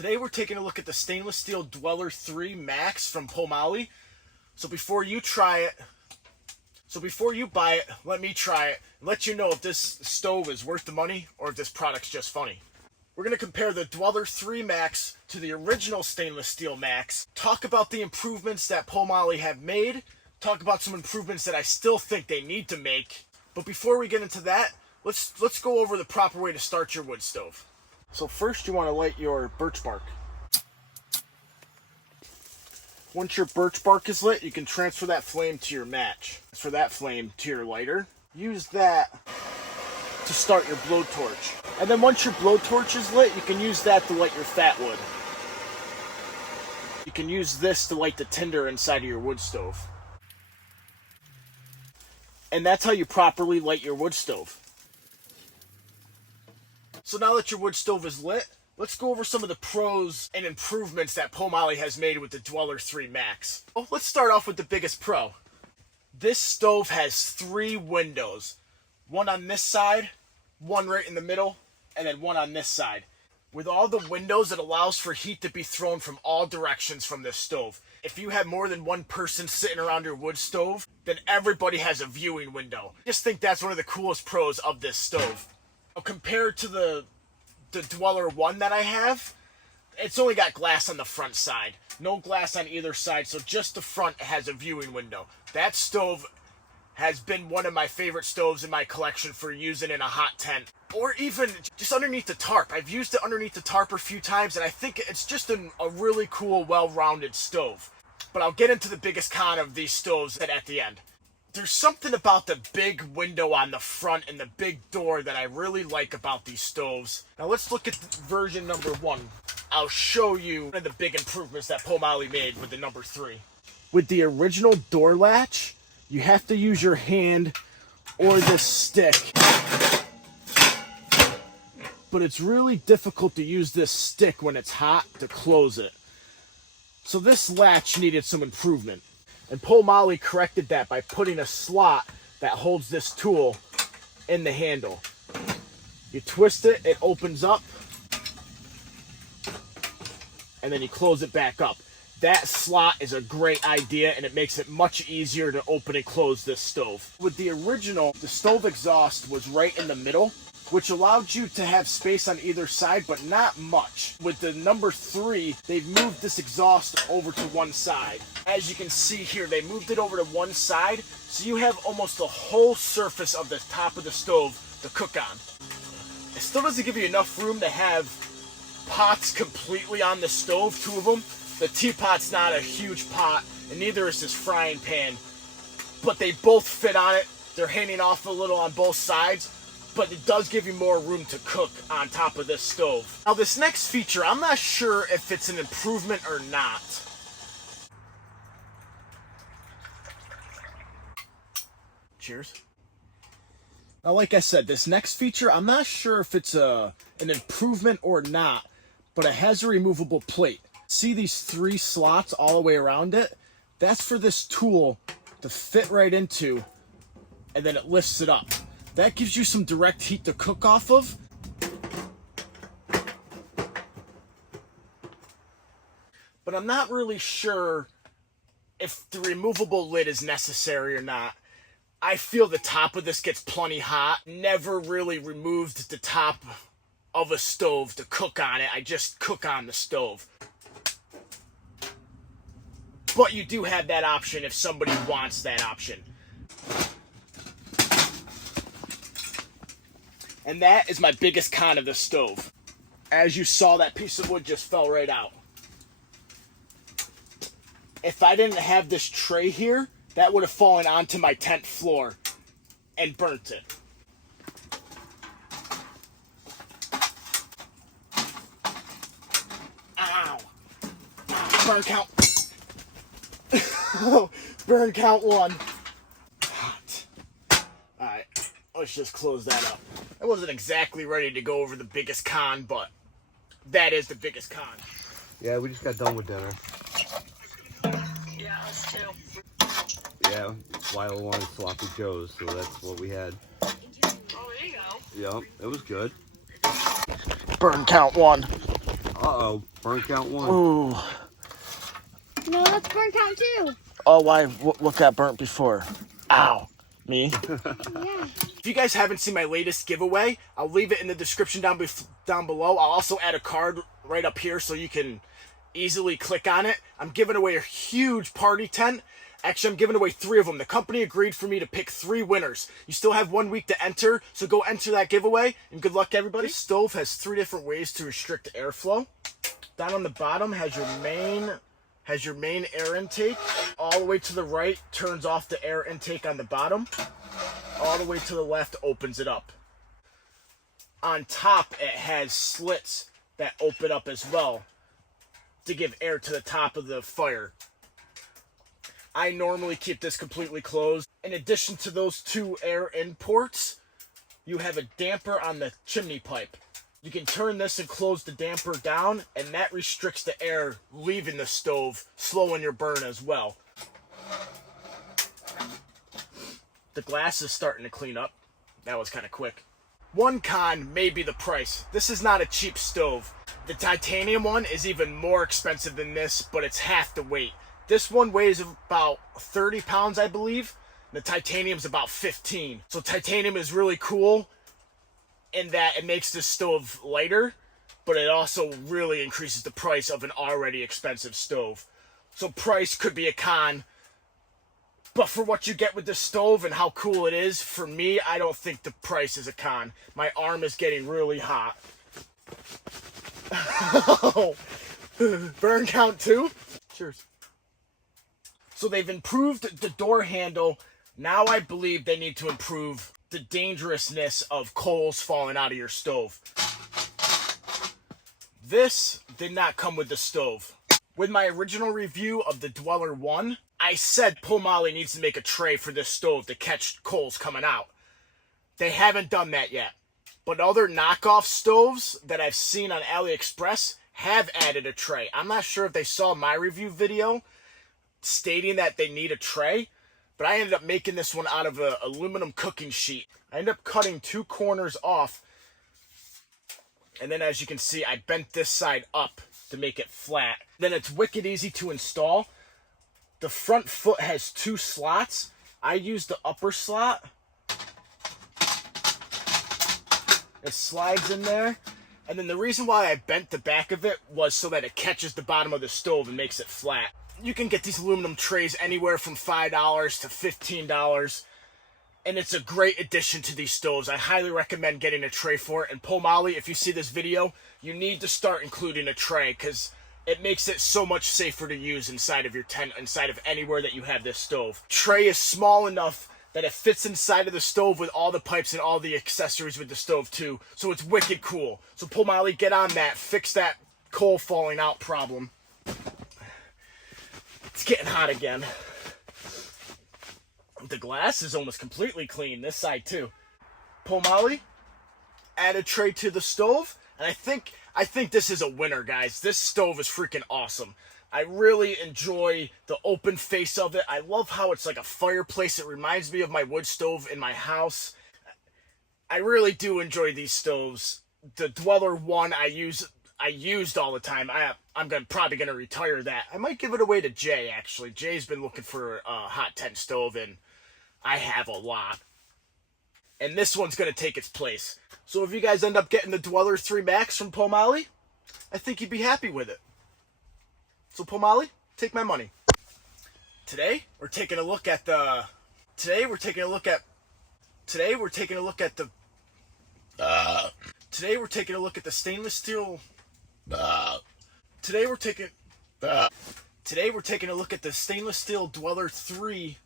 Today we're taking a look at the stainless steel Dweller 3 Max from Pomoly. So before you buy it, let me try it and let you know if this stove is worth the money or if this product's just funny. We're going to compare the Dweller 3 Max to the original stainless steel Max, talk about the improvements that Pomoly have made, talk about some improvements that I still think they need to make. But before we get into that, let's go over the proper way to start your wood stove. So first you want to light your birch bark. Once your birch bark is lit, you can transfer that flame to your match. Transfer that flame to your lighter. Use that to start your blowtorch. And then once your blowtorch is lit, you can use that to light your fat wood. You can use this to light the tinder inside of your wood stove. And that's how you properly light your wood stove. So now that your wood stove is lit, let's go over some of the pros and improvements that Pomoly has made with the Dweller 3 Max. Well, let's start off with the biggest pro. This stove has 3 windows. One on this side, one right in the middle, and then one on this side. With all the windows, it allows for heat to be thrown from all directions from this stove. If you have more than one person sitting around your wood stove, then everybody has a viewing window. I just think that's one of the coolest pros of this stove. Compared to the Dweller 1 that I have, it's only got glass on the front side. No glass on either side, so just the front has a viewing window. That stove has been one of my favorite stoves in my collection for using in a hot tent. Or even just underneath the tarp. I've used it underneath the tarp a few times, and I think it's just a really cool, well-rounded stove. But I'll get into the biggest con of these stoves at the end. There's something about the big window on the front and the big door that I really like about these stoves. Now let's look at version number 1. I'll show you one of the big improvements that Pomoly made with the number 3. With the original door latch, you have to use your hand or this stick. But it's really difficult to use this stick when it's hot to close it. So this latch needed some improvement. And Pomoly corrected that by putting a slot that holds this tool in the handle. You twist it, it opens up, and then you close it back up. That slot is a great idea, and it makes it much easier to open and close this stove. With the original, the stove exhaust was right in the middle, which allowed you to have space on either side, but not much. With the number 3, they've moved this exhaust over to one side. As you can see here, they moved it over to one side, so you have almost the whole surface of the top of the stove to cook on. It still doesn't give you enough room to have pots completely on the stove, 2 of them. The teapot's not a huge pot, and neither is this frying pan. But they both fit on it. They're hanging off a little on both sides. But it does give you more room to cook on top of this stove. Now this next feature, I'm not sure if it's an improvement or not. Cheers. Now like I said, this next feature, I'm not sure if it's an improvement or not, but it has a removable plate. See these 3 slots all the way around it? That's for this tool to fit right into, and then it lifts it up. That gives you some direct heat to cook off of. But I'm not really sure if the removable lid is necessary or not. I feel the top of this gets plenty hot. Never really removed the top of a stove to cook on it. I just cook on the stove. But you do have that option if somebody wants that option. And that is my biggest con of the stove. As you saw, that piece of wood just fell right out. If I didn't have this tray here, that would have fallen onto my tent floor and burnt it. Ow! Burn count. Burn count 1. Hot. Alright, let's just close that up. I wasn't exactly ready to go over the biggest con, but that is the biggest con. Yeah, we just got done with dinner. Yeah, us too. Yeah, Lila wanted sloppy joes, so that's what we had. Oh, there you go. Yep, it was good. Burn count 1. Uh-oh. Burn count 1. Ooh. No, that's burn count 2. Oh, why? What got burnt before? Ow. Me? Yeah. If you guys haven't seen my latest giveaway, I'll leave it in the description down below. I'll also add a card right up here so you can easily click on it. I'm giving away a huge party tent. Actually, I'm giving away 3 of them. The company agreed for me to pick 3 winners. You still have 1 week to enter, so go enter that giveaway, and good luck, everybody. This stove has 3 different ways to restrict airflow. Down on the bottom has your main air intake. All the way to the right turns off the air intake on the bottom. All the way to the left opens it up. On top, it has slits that open up as well to give air to the top of the fire. I normally keep this completely closed. In addition to those 2 air in ports, you have a damper on the chimney pipe. You can turn this and close the damper down, and that restricts the air leaving the stove, slowing your burn as well. The glass is starting to clean up. That was kind of quick. One con may be the price. This is not a cheap stove. The titanium one is even more expensive than this, but it's half the weight. This one weighs about 30 pounds, I believe. The titanium's about 15. So titanium is really cool in that it makes this stove lighter, but it also really increases the price of an already expensive stove. So price could be a con, but for what you get with this stove and how cool it is, for me, I don't think the price is a con. My arm is getting really hot. Burn count 2. Cheers. So they've improved the door handle. Now I believe they need to improve the dangerousness of coals falling out of your stove. This did not come with the stove. With my original review of the Dweller 1, I said Pomoly needs to make a tray for this stove to catch coals coming out. They haven't done that yet. But other knockoff stoves that I've seen on AliExpress have added a tray. I'm not sure if they saw my review video stating that they need a tray, but I ended up making this one out of an aluminum cooking sheet. I ended up cutting 2 corners off, and then as you can see, I bent this side up to make it flat. Then it's wicked easy to install. The front foot has 2 slots. I used the upper slot. It slides in there. And then the reason why I bent the back of it was so that it catches the bottom of the stove and makes it flat. You can get these aluminum trays anywhere from $5 to $15. And it's a great addition to these stoves. I highly recommend getting a tray for it. And Pomoly, if you see this video, you need to start including a tray because it makes it so much safer to use inside of your tent, inside of anywhere that you have this stove. Tray is small enough that it fits inside of the stove with all the pipes and all the accessories with the stove too. So it's wicked cool. So Pomoly, get on that. Fix that coal falling out problem. It's getting hot again. The glass is almost completely clean. This side too. Pomoly, add a tray to the stove. And I think this is a winner, guys. This stove is freaking awesome. I really enjoy the open face of it. I love how it's like a fireplace. It reminds me of my wood stove in my house. I really do enjoy these stoves. The Dweller 1 I used all the time. I'm probably going to retire that. I might give it away to Jay, actually. Jay's been looking for a HotTent stove, and I have a lot. And this one's going to take its place. So if you guys end up getting the Dweller 3 Max from Pomoly, I think you'd be happy with it. So Pomoly, take my money. Today we're taking a look at the Today we're taking a look at the stainless steel Today we're taking a look at the stainless steel Dweller 3